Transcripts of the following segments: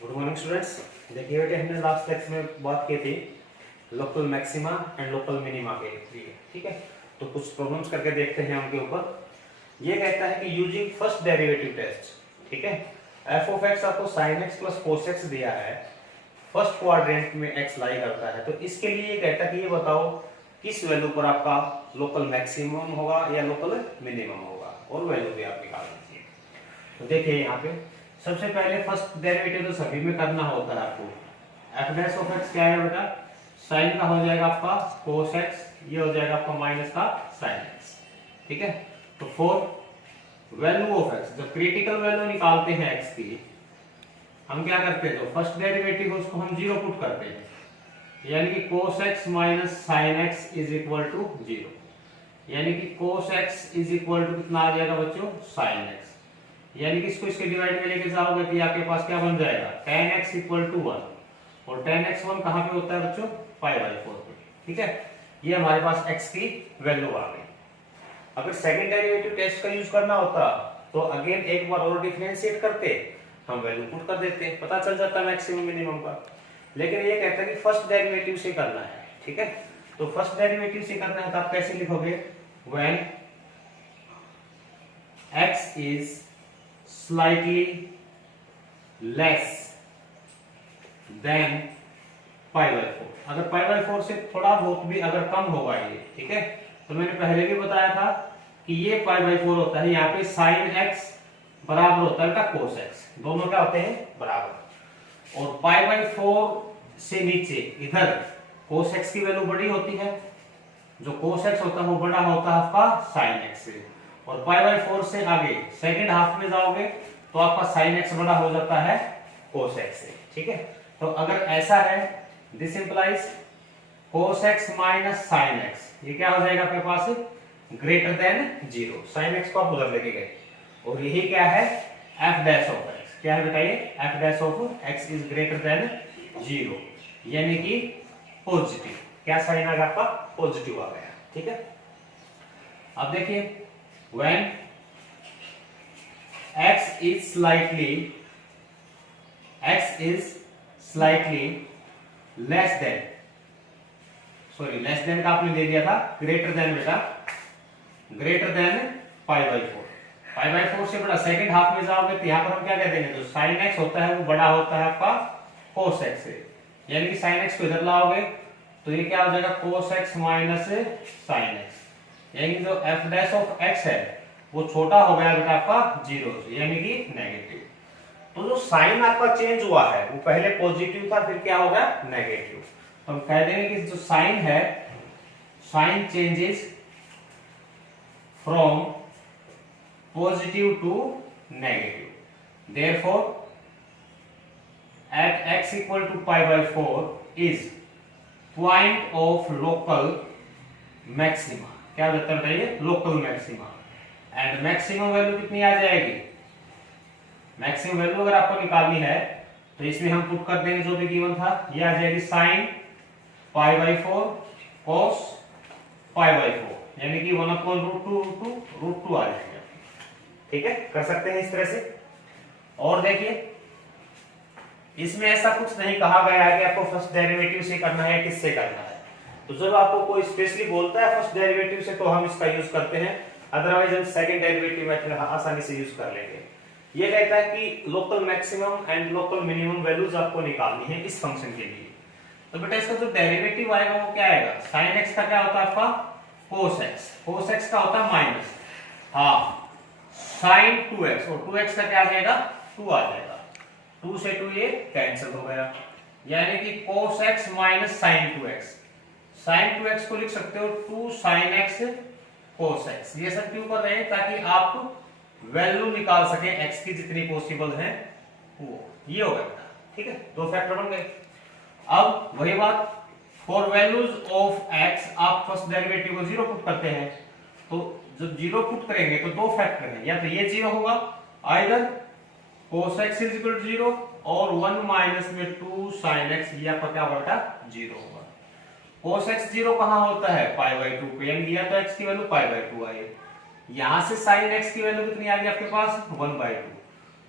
Good morning students. देखिए बेटे, हमने लास्ट लेक्चर में बात की थी local maxima and local minima के लिए। ठीक है, तो कुछ प्रॉब्लम्स करके देखते हैं उनके ऊपर। ये कहता है कि यूजिंग फर्स्ट डेरिवेटिव टेस्ट, ठीक है, एफ ऑफ एक्स आपको sine x plus cos x दिया है, फर्स्ट क्वाड्रेंट में एक्स लाई करता है, तो इसके लिए ये कहता है कि ये बताओ किस वैल्यू पर आपका लोकल मैक्सिमम होगा या लोकल मिनिमम होगा, और वैल्यू भी आप निकाल दीजिए। तो देखिए यहाँ पे सबसे पहले फर्स्ट डेरिवेटिव तो सभी में करना होता है आपको। एफ डैश ऑफ एक्स क्या है बेटा, साइन का हो जाएगा आपका कोस एक्स, ये हो जाएगा आपका माइनस का साइन एक्स। ठीक है, तो फॉर वैल्यू ऑफ एक्स, जब क्रिटिकल वैल्यू निकालते हैं एक्स की, हम क्या करते हैं, जो फर्स्ट डेरिवेटिव है उसको हम जीरो पुट करते हैं, यानी कि cos x minus sine x is equal to zero, यानी कि cos x is equal to कितना आ जाएगा बच्चों, साइन एक्स। यानी कि इसको इसके डिवाइड में लेके जाओगे तो आपके पास क्या बन जाएगा, tan x इक्वल टू 1, और tan x 1 कहाँ पे होता है बच्चों, पाई बाई 4 पे। ठीक है, ये हमारे पास x की वैल्यू आ गई। अगर सेकंड डेरिवेटिव टेस्ट का यूज करना होता तो अगेन एक बार और डिफरेंशिएट करके हम वैल्यू पुट कर देते, पता चल जाता मैक्सिमम मिनिमम का। लेकिन ये कहता है कि फर्स्ट डेरिवेटिव से करना है। ठीक है, तो फर्स्ट डेरिवेटिव से करना है तो आप कैसे लिखोगे, when x is slightly less than pi by 4। अगर पाई बाई 4 से थोड़ा बहुत भी अगर कम होगा ये, ठीक है, तो मैंने पहले भी बताया था कि ये पाई बाई 4 होता है, यहाँ पे साइन एक्स बराबर होता है कोस एक्स, दोनों क्या होते हैं बराबर। और पाई बाई 4 से नीचे इधर कोस एक्स की वैल्यू बड़ी होती है, जो कोस एक्स होता है वो बड़ा होता है आपका साइन एक्स से, और पाई बाई 4 से आगे सेकंड हाफ में जाओगे तो आपका साइन एक्स बड़ा हो जाता है कोस एक्स से। ठीक है, तो अगर ऐसा है, this implies cos x minus sine x, ये क्या हो जाएगा आपके पास, greater than zero. Sine x को आप उधर लेके गए, और यही क्या है, एफ डैश ऑफ एक्स। क्या है बताइए, F dash of x is greater than zero, यानी कि पॉजिटिव। क्या साइन आ गया आपका, पॉजिटिव आ गया। ठीक है, अब देखिए when x is slightly less than, sorry less than का आपने दे दिया था, ग्रेटर देन बेटा, greater than pi by 4। Pi by 4 से बड़ा सेकंड हाफ में जाओगे तो यहाँ पर हम क्या कह देंगे, जो साइन एक्स होता है वो बड़ा होता है आपका कोस एक्स से, यानी कि साइन एक्स को इधर लाओगे तो ये क्या हो जाएगा, कोस एक्स माइनस साइन एक्स, यानी जो f डैश ऑफ x है वो छोटा हो गया बेटा आपका जीरो से, यानी कि नेगेटिव। तो जो साइन आपका चेंज हुआ है वो पहले पॉजिटिव था, फिर क्या हो गया नेगेटिव। तो हम कह देंगे कि जो साइन है, sign changes from positive to negative, therefore at x equal to pi by 4 is point of local maxima. क्या रहता है बताइए, local maxima. And maximum value कितनी आ जाएगी, मैक्सिमम वैल्यू अगर आपको निकालनी है तो इसमें हम पुट कर देंगे जो भी गिवन था, ये आ जाएगी sign pi by 4 cos pi by 4, यानी कि 1/√2 आ जाएगा। ठीक है, कर सकते हैं इस तरह से। और देखिए इसमें ऐसा कुछ नहीं कहा गया है कि आपको फर्स्ट डेरिवेटिव से करना है, किससे करना है। तो जब आपको कोई स्पेशली बोलता है फर्स्ट डेरिवेटिव से तो हम इसका यूज करते हैं, अदरवाइज हम सेकंड डेरिवेटिव मेथड आसानी से यूज कर लेंगे। ये कहता है कि local maximum and local minimum values आपको निकालनी है इस फंक्शन के लिए। तो बेटा इसका जो डेरिवेटिव आएगा वो क्या आएगा, साइन एक्स का क्या होता है आपका कोस एक्स, कोस एक्स का होता है माइनस हाफ साइन 2x, और 2x का क्या आ जाएगा 2 आ जाएगा, 2 से 2 ये कैंसिल हो गया, यानी कि cos x minus sine 2x। Sine 2x को लिख सकते हो 2 साइन x cos x। ये सब क्यों कर रहे हैं, ताकि आप वैल्यू निकाल सके x की जितनी पॉसिबल है वो, ये हो गया। ठीक है, दो फैक्टर बन गए। अब वही बात, फॉर वैल्यूज ऑफ x आप फर्स्ट डेरिवेटिव को जीरो पुट करते हैं, तो जब जीरो पुट करेंगे तो दो फैक्टर है, या तो ये जीरो होगा either cos x is equal to 0 और 1 माइनस में 2 sin x, ये आपका क्या होगा जीरो होगा। cos x 0 कहां होता है, पाई बाई 2 पे, यानी या तो x की वैल्यू पाई बाई 2 आई, यहां से sin x की वैल्यू कितनी आ गई आपके पास 1/2,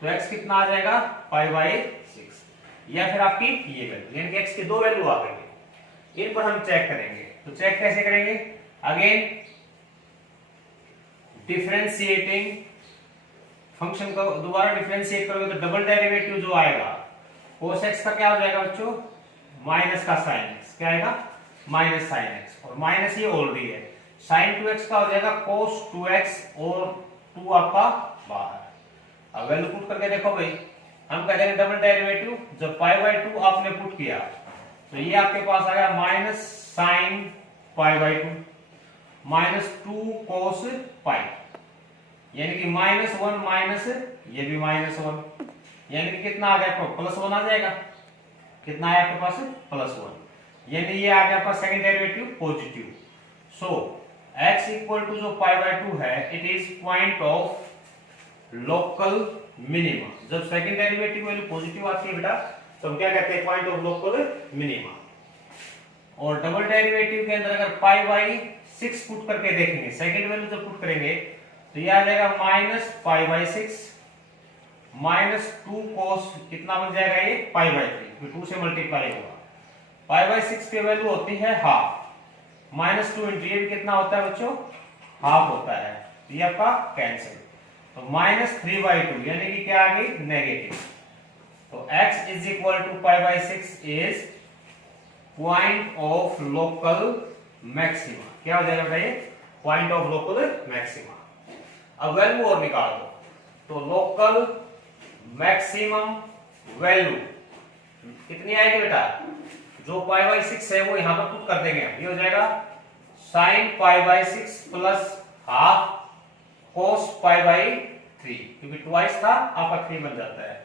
तो x कितना आ जाएगा पाई बाई 6। या फिर आपकी ये वैल्यू, यानी कि x की दो वैल्यू आ गई। इन पर हम चेक करेंगे, तो चेक कैसे करेंगे? अगेन डिफरेंशिएटिंग फंक्शन को दोबारा डिफरेंशिएट करोगे तो डबल डेरिवेटिव जो आएगा cos x का क्या हो जाएगा बच्चों? माइनस का sin x, क्या आएगा? माइनस sin x, और माइनस ये ऑलरेडी है, sin 2x का हो जाएगा cos 2x और 2 आपका बाहर। अब वैल्यू पुट करके देखो भाई, हम कह देंगे डबल डेरिवेटिव, जब पाई बाई 2 आपने पुट किया तो ये आपके पास आएगा minus sign pi by 2 minus 2 cos पाई, यानी कि -1 माइनस ये भी -1, यानी कि कितना आ गया? +1 आ जाएगा। कितना है आपके पास? +1, यानी ये आ गया आपका second derivative positive. So x equal to जो पाई बाई 2 है, it is point of local minima. जब सेकंड डेरिवेटिव वैल्यू पॉजिटिव आती है बेटा, तो हम क्या कहते हैं? Point of local minima. और डबल डेरिवेटिव के अंदर अगर पाई बाई 6 पुट करके देखेंगे, सेकंड वैल्यू जब पुट करेंगे तो ये आ जाएगा minus pi by 6 minus 2 cos, कितना बन जाएगा ये? पाई बाई 3, 2 से मल्टीप्लाई होगा। पाई बाई 6 की वैल्यू होती है हाफ, माइनस 2 इंटू ये भी कितना होता है बच्चों? हाफ होता है, ये आपका कैंसिल, तो -3/2, यानी कि क्या आ गई? नेगेटिव। तो x is equal to pi by 6 is point of local maxima. क्या हो जाएगा बेटा ये? Point of local maxima. अब वैल्यू और निकाल दो, तो लोकल मैक्सिमम वैल्यू कितनी आएगी बेटा? जो पाई बाई 6 है वो यहां पर पुट कर देंगे, ये हो जाएगा sign pi by 6 plus half cos pi by 3, क्योंकि ट्वाइस था आपका 3 बन जाता है।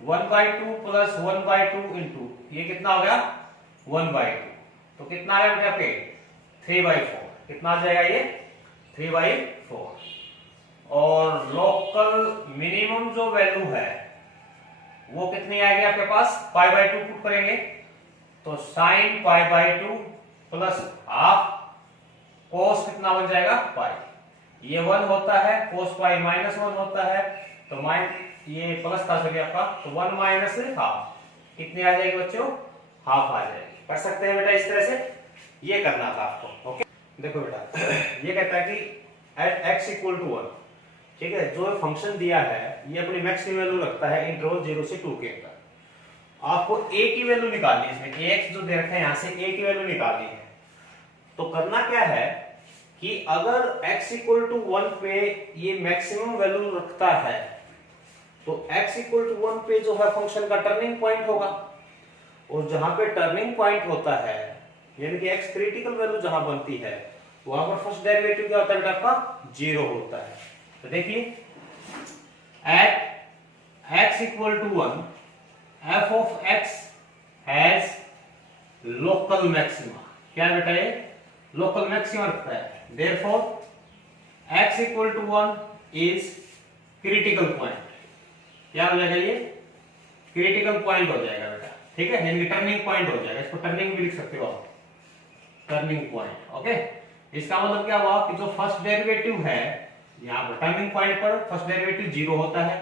1/2 प्लस 1/2 इंटू ये कितना हो गया? 1/2, तो कितना आ गया बेटा पे? 3/4, कितना आ जाएगा ये? 3/4। और लोकल मिनिमम जो वैल्यू है वो कितनी आएगी आपके पास? पाई बाई 2 पुट करेंगे तो sine pi by 2 plus half cos कितना बन जाएगा? पाई, ये 1 होता है, कोस पाई -1 होता है, तो ये प्लस था सभी आपका, तो 1 माइनस हाफ कितनी आ जाएगी बच्चों? हाफ आ जाएगी। कर सकते हैं बेटा इस तरह से, ये करना था आपको। ओके, देखो बेटा ये कहता है कि एट x इक्वल टू 1, ठीक है, जो फंक्शन दिया है ये अपनी मैक्सिमम वैल्यू रखता है इंटरवल 0 से 2 के अंदर। आपको a की वैल्यू निकालनी है, इसमें ax जो दे रखा है यहां से a की वैल्यू निकालनी है। तो करना क्या है कि अगर x इक्वल टू 1 पे ये मैक्सिमम वैल्यू रखता है, तो x इक्वल टू 1 पे जो है फंक्शन का टर्निंग पॉइंट होगा, और जहां पे टर्निंग पॉइंट होता है यानी कि x क्रिटिकल वैल्यू जहां बनती है वहां पर फर्स्ट डेरिवेटिव क्या होता है? आपका 0 होता है। तो देखिए at x equal to 1 f of x has local maxima. क्या बेटा ये? लोकल मैक्सिमा रखता है, therefore x equal to 1 is critical point. क्या हो जाएगा ये? क्रिटिकल पॉइंट हो जाएगा बेटा, ठीक है, यानी टर्निंग पॉइंट हो जाएगा। इसको टर्निंग भी लिख सकते हो आप, टर्निंग पॉइंट। ओके, इसका मतलब क्या हुआ कि जो फर्स्ट डेरिवेटिव है यहाँ पर टर्निंग पॉइंट पर फर्स्ट डेरिवेटिव 0 होता है।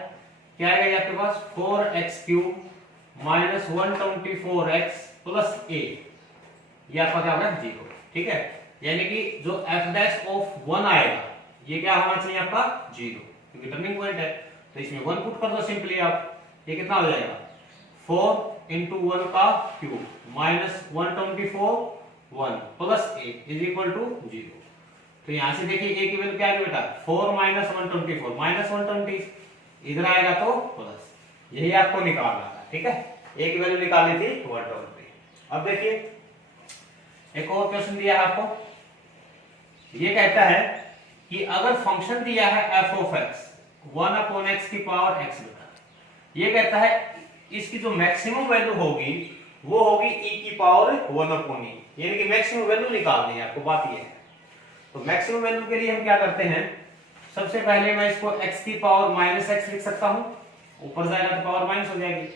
क्या आएगा ये आपके पास? 4x³ minus 124x plus a, ये आपका क्या होगा? 0, ठीक है, यानी कि जो f डैश ऑफ 1 आएगा ये क्या होना चाहिए आपका? 0, क्योंकि टर्निंग पॉइंट है। तो इसमें 1 पुट कर दो सिंपली आप, ये कितना हो जाएगा? 4 इंटू 1 का cube minus 124 1 plus a is equal to 0। तो यहां से देखिए a की वैल्यू क्या है बेटा? 4 माइनस 124 माइनस 120, इधर आएगा तो प्लस, यही आपको निकालना था, ठीक है। a की वैल्यू निकालनी थी 120। अब देखिए एक और क्वेश्चन दिया है आपको, ये कहता है कि अगर फंक्शन दिया है f ऑफ x 1/x की पावर x बेटा, ये कहता है इसकी जो मैक्सिमम वैल्यू होगी वो होगी e की पावर 1/e, यानी कि मैक्सिमम वैल्यू निकालनी है आपको, बात ये है। तो मैक्सिमम वैल्यू के लिए हम क्या करते हैं, सबसे पहले मैं इसको x की पावर -x लिख सकता हूं, ऊपर जाएगा तो पावर माइनस हो जाएगी।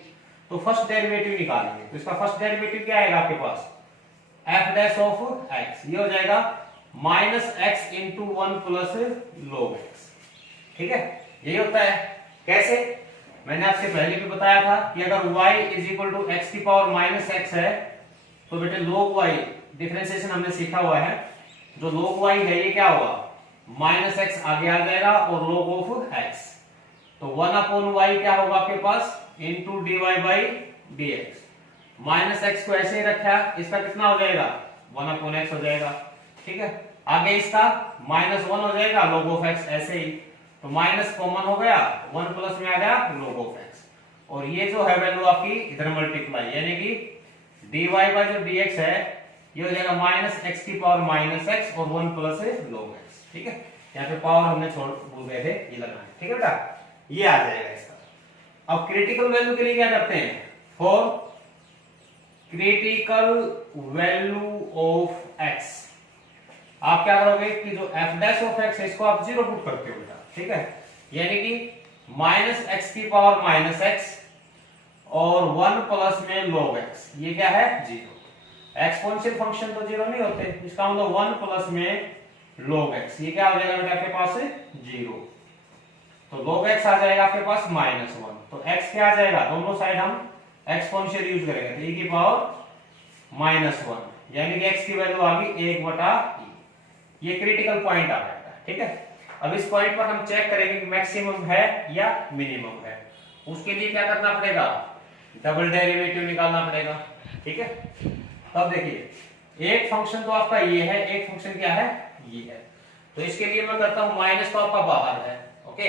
तो फर्स्ट डेरिवेटिव निकालेंगे, तो इसका फर्स्ट डेरिवेटिव क्या आएगा आपके पास? f डैश ऑफ x, ये हो जाएगा -x into 1 plus log x, ठीक है, यही होता है। कैसे? मैंने आपसे पहले भी बताया था कि अगर y is equal to x की पावर माइनस एक्स है तो बेटे log y, डिफरेंशिएशन हमने सीखा हुआ है, जो log y है ये क्या होगा, माइनस एक्स आगे आ जाएगा और log ऑफ x, तो 1 अपॉन y क्या होगा आपके पास, into dy by dx। Minus x को ऐसे ही रखा, इसका कितना हो जाएगा, 1 अपॉन एक्स हो जाएगा, ठीक है। आगे इसका माइनस 1 हो जाएगा log ऑफ x, ऐसे ही, तो माइनस कॉमन हो गया, 1 प्लस में आ गया log ऑफ x, और ये जो है वैल्यू आपकी इधर मल्टीप्लाई, यानी कि dy बाई जो dx है ये हो जाएगा माइनस एक्स की पावर माइनस एक्स और 1 प्लस log x, ठीक है। यहाँ पे पावर हमने छोड़ भूल गए थे, ये लगाना है, ठीक है बेटा, ये आ जाएगा इसका। अब क्रिटिकल वैल्यू के लिए क्या करते हैं, for critical value of x आप क्या करोगे कि जो f डैश ऑफ x है इसको आप 0 पुट करते हो बेटा, ठीक है, यानी कि माइनस एक्स की पावर माइनस एक्स और 1 प्लस में log x, ये क्या है 0। एक्सपोनेंशियल फंक्शन तो 0 नहीं होते, इसका मतलब 1 प्लस में log x, ये क्या हो जाएगा बेटा आपके पास 0, तो log x आ जाएगा आपके पास माइनस 1, तो x क्या आ जाएगा, दोनों साइड हम एक्सपोनेंशियल यूज करेंगे, तो e की पावर माइनस 1, यानी कि x की वैल्यू आ गई 1 बटा e, ये क्रिटिकल पॉइंट आ जाएगा, ठीक है। अब इस पॉइंट पर हम चेक करेंगे कि मैक्सिमम है या मिनिमम है, उसके लिए क्या करना पड़ेगा, डबल डेरिवेटिव निकालना पड़ेगा, ठीक है। तब देखिए एक फंक्शन तो आपका ये है, एक फंक्शन क्या है ये है, तो इसके लिए मैं करता हूं माइनस, तो आपका बाहर है, ओके,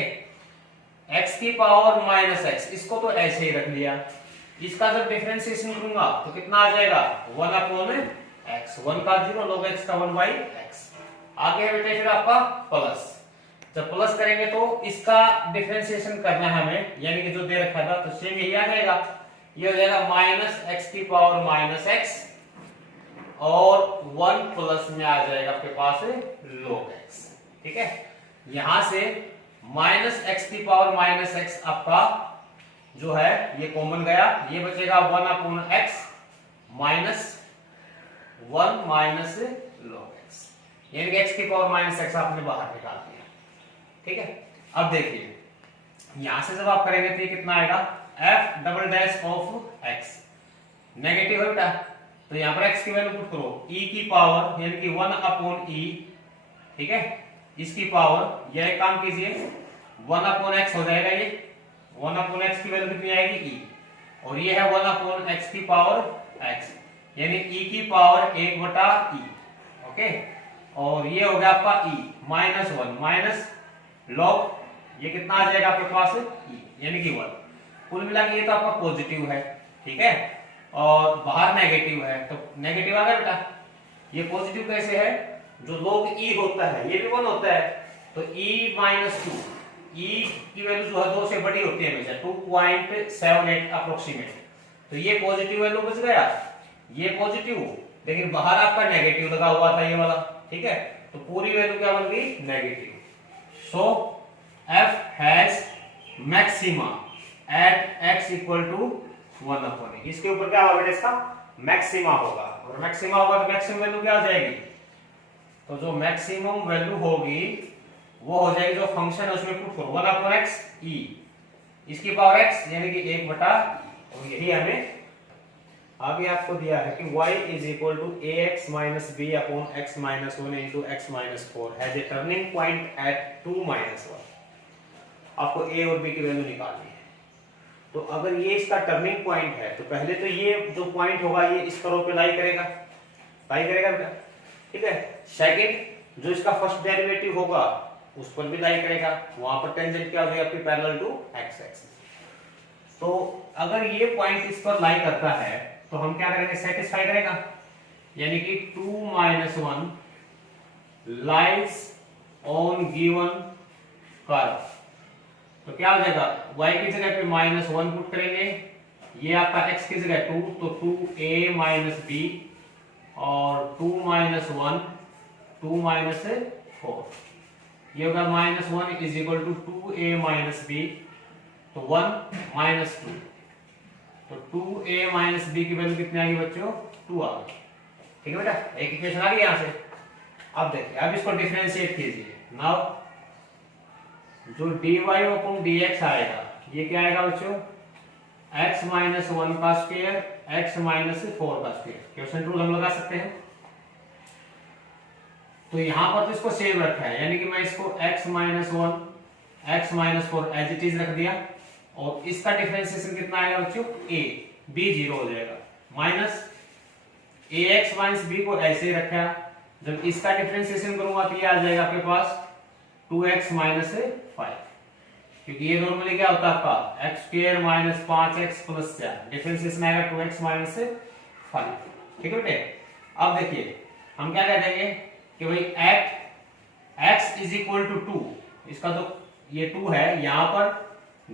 x की पावर माइनस एक्स, इसको तो ऐसे ही रख लिया, इसका जब डिफरेंशिएशन करूंगा तो कितना आ जाएगा 1 अपॉन एक्स, 1 का 0 log x का 1 बाई एक्स, आगे है बेटे फिर आपका प्लस, जब प्लस करेंगे तो इसका डिफरेंशिएशन करना है हमें, यानी कि जो दे रखा था तो सेम यही आ जाएगा, ये हो जाएगा माइनस एक्स की पावर माइनस एक्स और 1 प्लस में आ जाएगा आपके पास log x, ठीक है। यहां से माइनस एक्स की पावर माइनस एक्स आपका जो है ये कॉमन गया, ये बचेगा 1 upon x minus 1 minus log x, यानी कि x की पावर माइनस एक्स आपने बाहर निकाल दिया, ठीक है। अब देखिए यहां से जब आप करेंगे तो ये कितना आएगा, f double dash of x, negative है बेटा, तो यहां पर x की वैल्यू पुट करो, e की पावर यानी कि 1 अपॉन e, ठीक है, इसकी पावर, यह काम कीजिए 1 अपॉन x हो जाएगा, ये 1 अपॉन x की वैल्यू कितनी आएगी e, और ये है 1 अपॉन x की पावर x, यानी e की पावर 1 बटा e, ओके, और ये हो गया आपका e माइनस 1 माइनस log, ये कितना आ जाएगा आपके पास e, यानी कि 1, कुल मिला के ये तो आपका पॉजिटिव है, ठीक है, और बाहर नेगेटिव है, तो नेगेटिव आ गया बेटा, ये पॉजिटिव कैसे है, जो log e होता है ये भी 1 होता है, तो e माइनस 2, e की वैल्यू जो है 2 से बड़ी होती है हमेशा, 2.78 अप्रोक्सीमेट, तो ये पॉजिटिव वैल्यू बच गया, ये पॉजिटिव, लेकिन बाहर आपका नेगेटिव लगा हुआ था ये वाला, ठीक है, तो पूरी वैल्यू क्या बन गई negative, so f has maxima at x equal to 1 upon e, इसके ऊपर क्या होगा बेटा, इसका मैक्सिमा होगा, और मैक्सिमा होगा तो मैक्सिमम वैल्यू क्या हो जाएगी, तो जो मैक्सिमम वैल्यू होगी वो हो जाएगी जो फंक्शन है उसमें पुट करो 1 अपॉन x e, इसकी पावर x यानी कि 1 बटा e, और यही हमें आगे आपको दिया है कि y is equal to ax minus b upon x minus 1 into x minus 4 has a turning point at 2 minus 1, आपको a और b की वैल्यू निकालनी है, तो अगर ये इसका टर्निंग पॉइंट है तो पहले तो ये जो पॉइंट होगा ये इस करो पे लाई करेगा बेटा, ठीक है, सेकंड जो इसका फर्स्ट डेरिवेटिव होगा उस पर भी लाई करेगा, वहां पर टेंजेंट क्या हो जाएगी आपकी पैरेलल टू x एक्सिस, तो अगर ये पॉइंट इस पर लाई करता है तो हम क्या करेंगे, सेटिस्फाई करेगा, यानी कि 2 minus 1 lies on given curve, तो क्या हो जाएगा, y की जगह पे माइनस 1 पुट करेंगे, ये आपका x की जगह 2, तो 2a माइनस b और 2 माइनस 1 2 माइनस 4, ये होगा minus 1 is equal to 2a minus b, तो 1 माइनस 2, तो 2a माइनस b की वैल्यू कितनी आ गई बच्चों, 2 आ गई, ठीक है बेटा, एक इक्वेशन आ गई यहां से। अब देखिए अब इसको डिफरेंशिएट कीजिए, नाउ जो dy अपॉन dx आएगा ये क्या आएगा बच्चों, x माइनस 1 का स्क्वायर x माइनस 4 का स्क्वायर। क्वेश्चन रूल हम लगा सकते हैं। तो यहां पर तो इसको सेम रखा है, यानी कि मैं इसको x minus 1 x minus 4 as it is रख दिया, और इसका डिफरेंशिएशन कितना आएगा बच्चों, a b 0 हो जाएगा, माइनस ax माइनस b को ऐसे ही रखा। जब इसका डिफरेंशिएशन करूंगा तो ये आ जाएगा आपके पास 2x माइनस 5, क्योंकि ये नॉर्मली क्या होता है आपका x square minus 5x plus 4, differentiation आएगा 2x माइनस 5। ठीक है बेटे। अब देखिए हम क्या कह देंगे कि भाई x इज इक्वल टू 2, इसका तो ये 2 है, यहां पर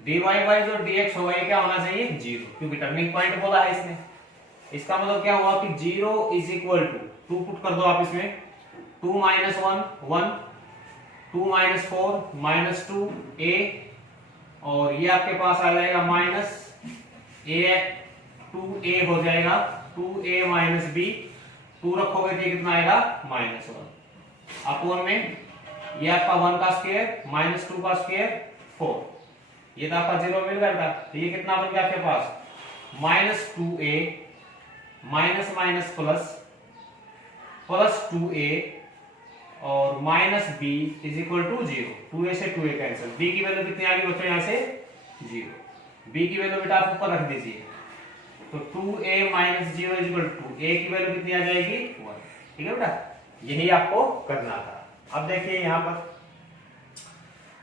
dy बाई जो dx होगा ये क्या होना चाहिए 0, क्योंकि टर्निंग पॉइंट बोला है इसने। इसका मतलब क्या हुआ कि 0 इज इक्वल टू 2 पुट कर दो आप इसमें, 2 माइनस 1 1, 2 माइनस 4 माइनस 2 a, और ये आपके पास आ जाएगा माइनस a 2a हो जाएगा, 2a माइनस b, 2 रखोगे तो कितना आएगा माइनस 1 अपॉन में ये आपका 1 का स्क्वायर माइनस 2 का स्क्वायर 4, ये तो आपका 0 मिल गया था। तो ये कितना बन गया आपके पास minus 2a minus minus plus plus 2a और minus b is equal to 0, 2a से 2a कैंसिल, b की वैल्यू कितनी आ गई बच्चों यहाँ से 0, b की वैल्यू बेटा आप ऊपर रख दीजिए, तो 2a minus 0 is equal to a की वैल्यू कितनी आ जाएगी 1। ठीक है बेटा, यही आपको करना था। अब देखिए यहाँ पर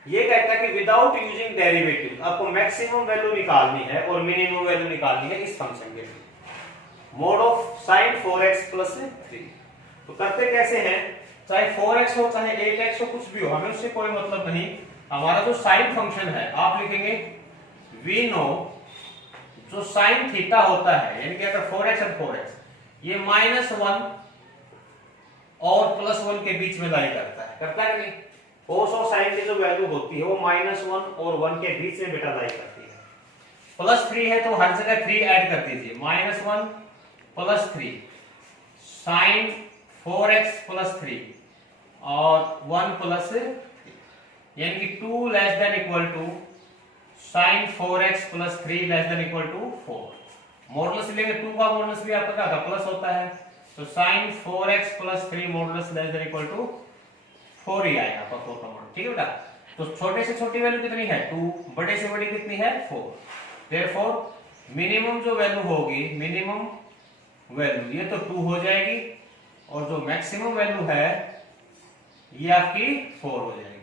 ये कहता है कि विदाउट यूजिंग डेरिवेटिव आपको मैक्सिमम वैल्यू निकालनी है और मिनिमम वैल्यू निकालनी है इस फंक्शन के लिए, mode of sine 4x plus 3। तो करते कैसे हैं, चाहे 4x हो चाहे 8x हो, कुछ भी हो, हमें उससे कोई मतलब नहीं। हमारा जो साइन फंक्शन है आप लिखेंगे वी नो जो साइन थीटा होता है, यानी कि अगर 4x और 4x ये -1 और +1 के बीच में लाई करता है कि नहीं। कोस और साइन की जो वैल्यू होती है वो -1 और 1 के बीच में बेटा लाई करती है। +3 है तो हर जगह 3 ऐड कर दीजिए, -1 + 3 साइन 4x + 3 और 1 प्लस यानी कि 2 less than equal to sine 4x + 3 less than equal to 4। Modulus लेंगे 2 का मॉडुलस भी आपका क्या होता है प्लस होता है, तो sine 4x + 3 modulus less than equal to 4 ही आएगा आपका 4 का मॉडुलस। ठीक है बेटा। तो छोटे से छोटी वैल्यू कितनी है 2, बड़े से बड़ी कितनी है 4। देयरफॉर मिनिमम जो वैल्यू होगी, मिनिमम वैल्यू ये तो 2 हो जाएगी, और जो मैक्सिमम वैल्यू है ये आपकी 4 हो जाएगी।